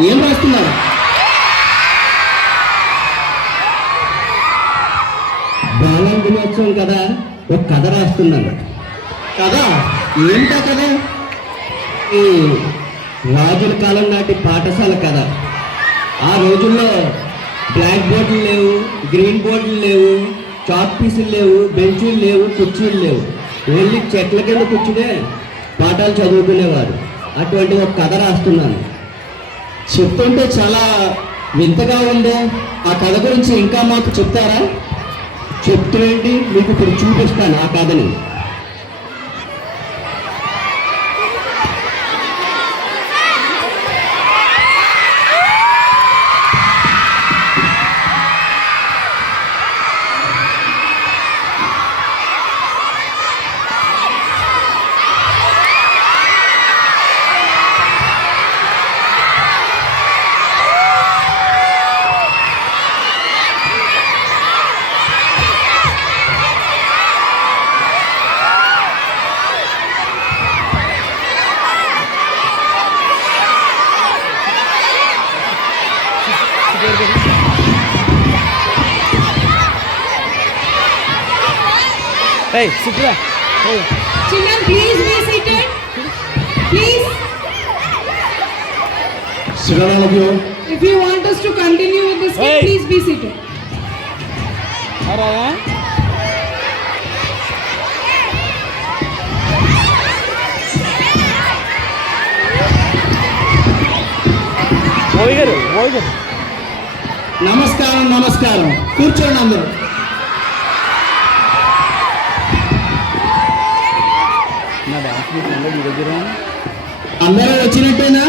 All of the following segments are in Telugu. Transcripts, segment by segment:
ఏం రాస్తున్నారు? బాలం దినోత్సవం కదా ఒక కథ రాస్తున్నాను కథ? ఏంటా కథ? ఈ రాజుల కాలం నాటి పాఠశాల కథ. ఆ రోజుల్లో బ్లాక్ బోర్డులు లేవు గ్రీన్ బోర్డులు లేవు చాక్ పీసులు లేవు బెంచులు లేవు కుర్చీలు లేవు. ఓన్లీ చెట్ల కింద కూర్చునే పాఠాలు చదువుకునేవారు. అటువంటి ఒక కథ రాస్తున్నాను. చెప్తుంటే చాలా వింతగా ఉందే ఆ కథ గురించి ఇంకా మాకు చెప్తారా? చెప్తుండీ మీకు ఇప్పుడు చూపిస్తాను ఆ కథని. Hey, sit there. Hey. Children, please be seated. Please, Sit down, all of you. if you want us to continue with this Hey. please be seated. ఓయ్ గారు నమస్కారం నమస్కారం కూర్చోండి అందరూ దగ్గర అందరూ వచ్చినట్టేనా?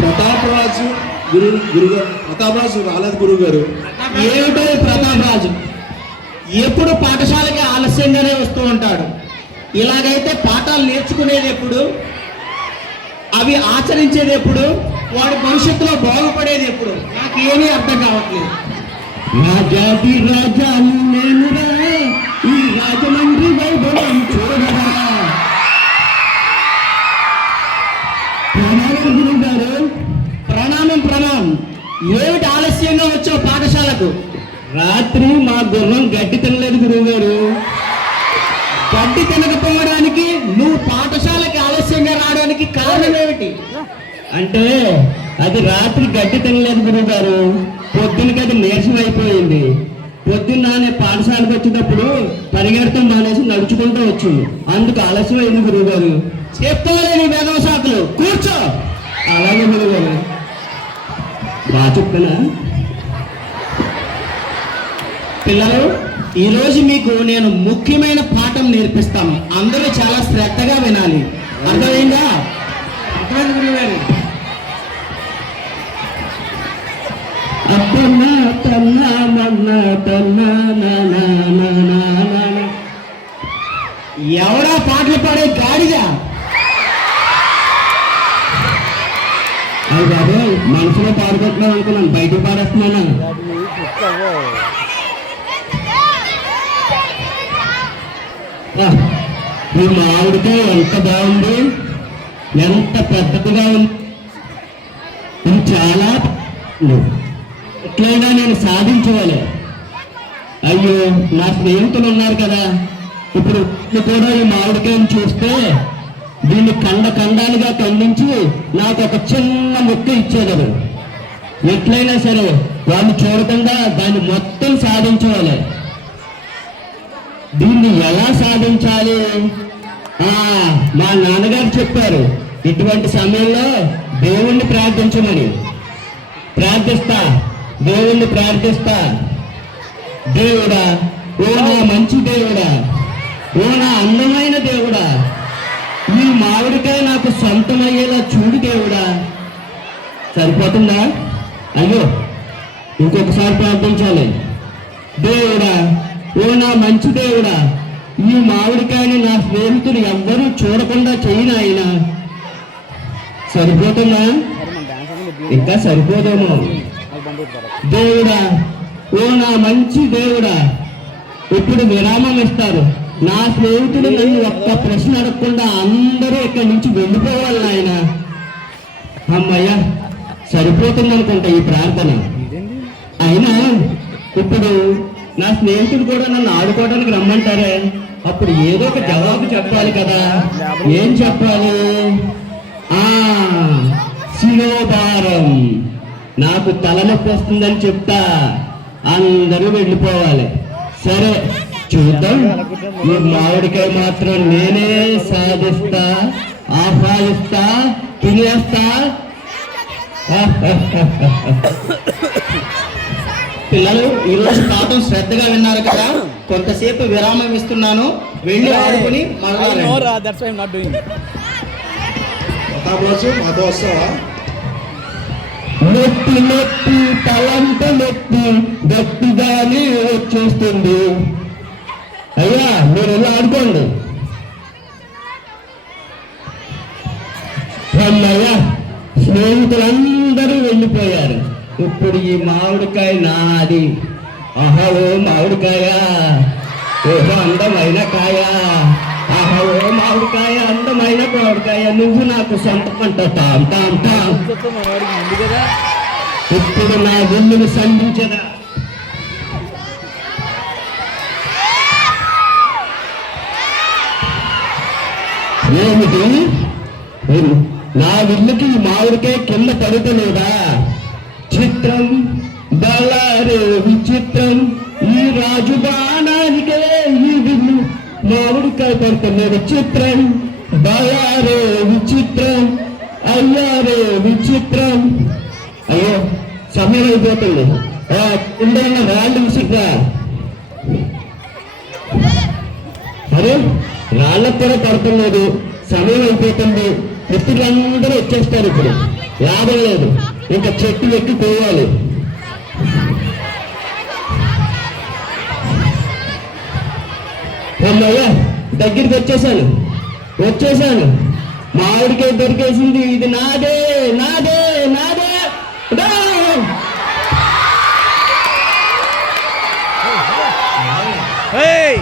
ప్రతాపరాజు గురు గురుగారు ప్రతాపరాజు రాలేదు గురువు గారు ఏమిటో ప్రతాప్ రాజు ఎప్పుడు పాఠశాలకి ఆలస్యంగానే వస్తూ ఉంటాడు. ఇలాగైతే పాఠాలు నేర్చుకునేది ఎప్పుడు? అవి ఆచరించేది ఎప్పుడు? వాడి భవిష్యత్తులో బాగుపడేది ఎప్పుడు? నాకు ఏమీ అర్థం కావట్లేదు. రాజాది రాజాను నేనురా ఈ రాజమండ్రి వైభవం చూడరా. ఏమిటి ఆలస్యంగా వచ్చావు పాఠశాలకు? రాత్రి మా గుర్రం గడ్డి తినలేదు గురువుగారు. గడ్డి తినకపోవడానికి నువ్వు పాఠశాలకి ఆలస్యంగా రావడానికి కారణం ఏమిటి? అంటే అది రాత్రి గడ్డి తినలేదు గురువు గారు పొద్దునకి అది నీరసం అయిపోయింది. పొద్దున్న నేను పాఠశాలకు వచ్చేటప్పుడు పరిగెడతాం మానేసి నడుచుకుంటూ వచ్చింది. అందుకు ఆలస్యం అయింది గురువుగారు. చెప్తాలే నీ వేదవ శాఖలు కూర్చో. అలాగే బాగా చెప్తున్నా పిల్లలు ఈరోజు మీకు నేను ముఖ్యమైన పాఠం నేర్పిస్తాను. అందరూ చాలా శ్రద్ధగా వినాలి. అర్థమైందా? అర్థమైంది అప్పన్న తన్న మన్న తన్న నా నా నా నా నా ఎవడా పాటలు పాడే గాడిగా అయ్యి బాబు మనసులో పాడుకుంటున్నాను అనుకున్నాను. బయట పాడేస్తున్నాను. ఈ మామిడికాయ ఎంత బాగుంది. ఎంత పెద్దదిగా ఉంది. ఇది చాలా బాగుంది. ఎట్లయినా నేను సాధించవాలి అయ్యో నా స్నేహితులు ఉన్నారు కదా. ఇప్పుడు కూడా ఈ మామిడికాయను చూస్తే దీన్ని కండ కండాలుగా ఖండించి నాకు ఒక చిన్న ముక్క ఇచ్చేదారు ఎట్లయినా సరే వాళ్ళు చూడకుండా దాన్ని మొత్తం సాధించాలి దీన్ని ఎలా సాధించాలి? మా నాన్నగారు చెప్పారు ఇటువంటి సమయంలో దేవుణ్ణి ప్రార్థించమని. ప్రార్థిస్తా దేవుణ్ణి ప్రార్థిస్తా. దేవుడా ఓ నా మంచి దేవుడా ఓ నా అందమైన దేవుడా ఈ మామిడికాయ నాకు సొంతమయ్యేలా చూడు దేవుడా. సరిపోతుందా? అయ్యో ఇంకొకసారి ప్రార్థించాలి. దేవుడా ఓ నా మంచి దేవుడా ఈ మామిడికాయని నా స్నేహితులు ఎవ్వరూ చూడకుండా చేయను ఆయన సరిపోతుందా? ఇంకా సరిపోదేమో. దేవుడా ఓ నా మంచి దేవుడా ఇప్పుడు విరామం ఇస్తారు. నా స్నేహితుడు నన్ను ఒక్క ప్రశ్న అడగకుండా అందరూ ఇక్కడి నుంచి వెళ్ళిపోవాలి ఆయన అమ్మయ్యా సరిపోతుంది అనుకుంటా ఈ ప్రార్థన. అయినా ఇప్పుడు నా స్నేహితుడు కూడా నన్ను ఆడుకోవడానికి రమ్మంటారే? అప్పుడు ఏదో ఒక జవాబు చెప్పాలి కదా. ఏం చెప్పాలి? ఆ శిరోభారం. నాకు తలనొప్పి వస్తుందని చెప్తా. అందరూ వెళ్ళిపోవాలి. సరే. చూద్దాం. ఈ మామిడికాయ మాత్రం నేనే సాధిస్తా ఆహ్వానిస్తా తినేస్తా. పిల్లలు ఈ రోజు పాఠం శ్రద్ధగా విన్నారు కదా. కొంతసేపు విరామం ఇస్తున్నాను. వెళ్ళి ఆడుకుని నొప్పి నొప్పి తలంత నొప్పి గట్టిగానే వచ్చేస్తుంది అయ్యా మీరు వెళ్ళి ఆడుకోండి. అమ్మయ్య స్నేహితులందరూ వెళ్ళిపోయారు. ఇప్పుడు ఈ మామిడికాయ నాది. ఆహా ఓ మామిడికాయ. ఓహో అందమైన కాయ. ఆహా ఓ మామిడికాయ అందమైన మామిడికాయ. నువ్వు నాకు సొంత పంట తాం తాం తాం. మా వాడికి ముందు కదా. ఇప్పుడు నా గుండెను సంధించదా ఏమిటి? నా విల్లుకి మామిడికే మామిడికాయ కింద పడుతలేదా చిత్రం బలారే విచిత్రం ఈ రాజు బాణానికే ఈ విల్లు మామిడికాయ పడుతున్నది. చిత్రం బలారే విచిత్రం అయ్యారే విచిత్రం. అయ్యో సమయం అయిపోతుంది. ఆ, రాళ్ళు విసిగ్గా అరే రాళ్ళకు పడుతున్నది సమయం అయిపోతుంది. మిత్రులందరూ వచ్చేస్తారు ఇప్పుడు. లాభం లేదు. ఇంకా చెట్టు ఎక్కి పోవాలి. దగ్గరికి వచ్చేసాను. వచ్చేసాను. మామిడికాయ దొరికేసింది. ఇది నాదే నాదే నాదే. Hey!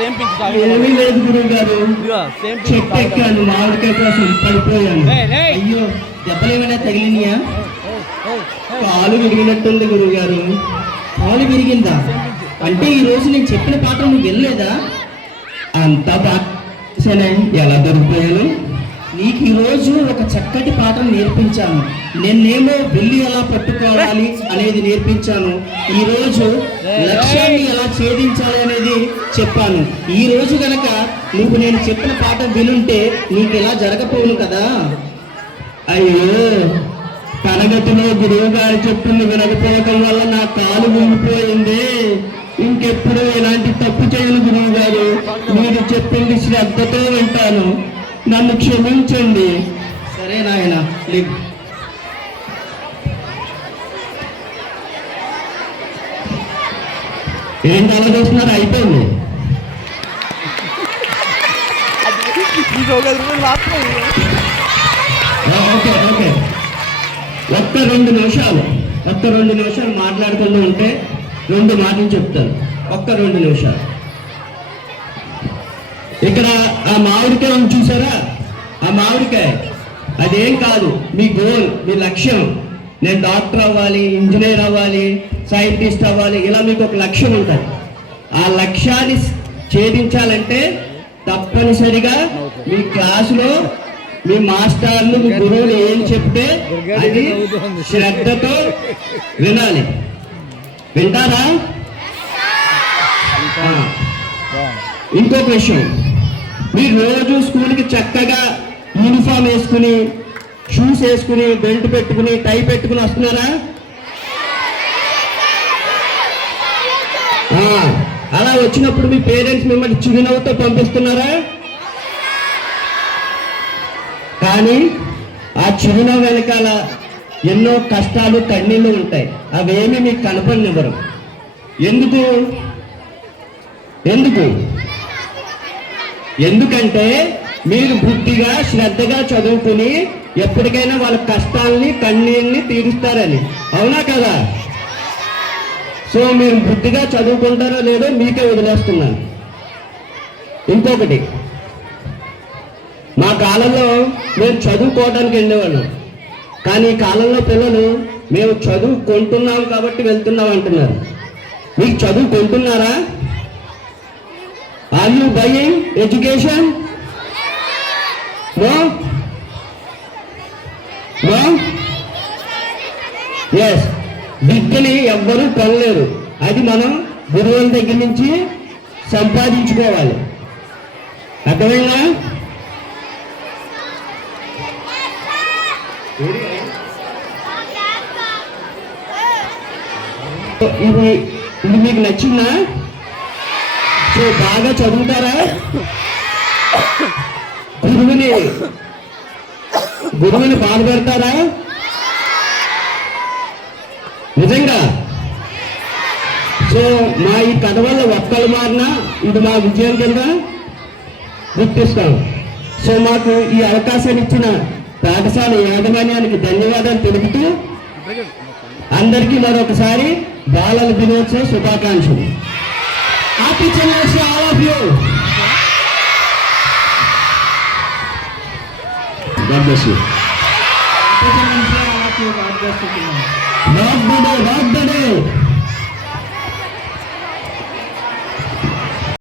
సేమ్ పింక్ సాగు ఏమీ లేదు గురువు గారు. సేమ్ పింక్ చెట్టు ఎక్కాను మామిడికాయ కోసం పడిపోయాను. అయ్యో దెబ్బలు ఏమైనా తగిలినాయా. కాలు విరిగినట్టుంది గురువు గారు. కాలు విరిగిందా? అంటే ఈ రోజు నేను చెప్పిన పాఠం నువ్వు వెళ్ళలేదా అంతా బాగా ఎలా దొరికిపోయాను? నీకు ఈ రోజు ఒక చక్కటి పాఠం నేర్పించాను. నిన్నేమో వెళ్ళి ఎలా పట్టుకోవాలి అనేది నేర్పించాను. ఈ రోజు లక్ష్యాన్ని ఎలా ఛేదించాలి అనేది చెప్పాను. ఈ రోజు గనక నువ్వు నేను చెప్పిన పాఠం వినుంటే నీకు ఇలా జరగపోను కదా? అయ్యో! తరగతిలో గురువు గారు చెప్పింది వినకపోవటం వల్ల నా కాలు విరిగిపోయింది ఇంకెప్పుడు ఇలాంటి తప్పు చేయను గురువు గారు. మీరు చెప్పింది శ్రద్ధతో వింటాను. నన్ను క్షమించండి. సరే నాయన లిగ్ ఏంటి అలా చూస్తున్నారు అయిపోయింది ఓకే ఓకే. ఒక్క రెండు నిమిషాలు ఒక్క రెండు నిమిషాలు మాట్లాడుకుంటూ ఉంటే రెండు మాటలు చెప్తాను ఒక్క రెండు నిమిషాలు. ఇక్కడ ఆ మామిడికాయ చూసారా? ఆ మామిడికాయ అదేం కాదు మీ గోల్ మీ లక్ష్యం. నేను డాక్టర్ అవ్వాలి ఇంజనీర్ అవ్వాలి సైంటిస్ట్ అవ్వాలి ఇలా మీకు ఒక లక్ష్యం ఉంటుంది. ఆ లక్ష్యాన్ని ఛేదించాలంటే తప్పనిసరిగా మీ క్లాసులో మీ మాస్టర్లు మీ గురువులు ఏం చెప్తే అది శ్రద్ధతో వినాలి. వింటారా. ఇంకొక విషయం. మీరు రోజు స్కూల్కి చక్కగా యూనిఫామ్ వేసుకుని షూస్ వేసుకుని బెల్ట్ పెట్టుకుని టై పెట్టుకుని వస్తున్నారా? అలా వచ్చినప్పుడు మీ పేరెంట్స్ మిమ్మల్ని చిరునవ్వుతో పంపిస్తున్నారా? కానీ ఆ చిరునవ్వు వెనకాల ఎన్నో కష్టాలు కన్నీళ్ళు ఉంటాయి. అవేమి మీకు కనపడినివ్వరు. ఎందుకు? ఎందుకు? ఎందుకంటే మీరు బుద్ధిగా శ్రద్ధగా చదువుకుని ఎప్పటికైనా వాళ్ళ కష్టాల్ని కన్నీళ్ళని తీరుస్తారని. అవునా కదా? సో మీరు బుద్ధిగా చదువుకుంటారో లేదో మీకే వదిలేస్తున్నాను. ఇంకొకటి. మా కాలంలో మేము చదువుకోవడానికి వెళ్ళేవాళ్ళం. కానీ ఈ కాలంలో పిల్లలు మేము చదువు కొంటున్నాం కాబట్టి వెళ్తున్నాం అంటున్నారు. మీకు చదువుకుంటున్నారా are you buying education no yes విద్యని ఎవ్వరూ కొనలేరు. అది మనం గురువుల దగ్గర నుంచి సంపాదించుకోవాలి. అర్థమైందా? ఇది ఇది మీకు నచ్చిందా? సో బాగా చదువుతారా? గురువుని గురువుని బాధ పెడతారా? నిజంగా? సో మా ఈ కథ వల్ల ఒక్కలు మారినా ఇది మా విజయం కింద గుర్తిస్తాం. సో మాకు ఈ అవకాశాన్ని ఇచ్చిన పాఠశాల యాజమాన్యానికి ధన్యవాదాలు తెలుపుతూ అందరికీ మరొకసారి బాలల దినోత్సవ శుభాకాంక్షలు. Happy childrens all of you God bless you. Not the day, not the day.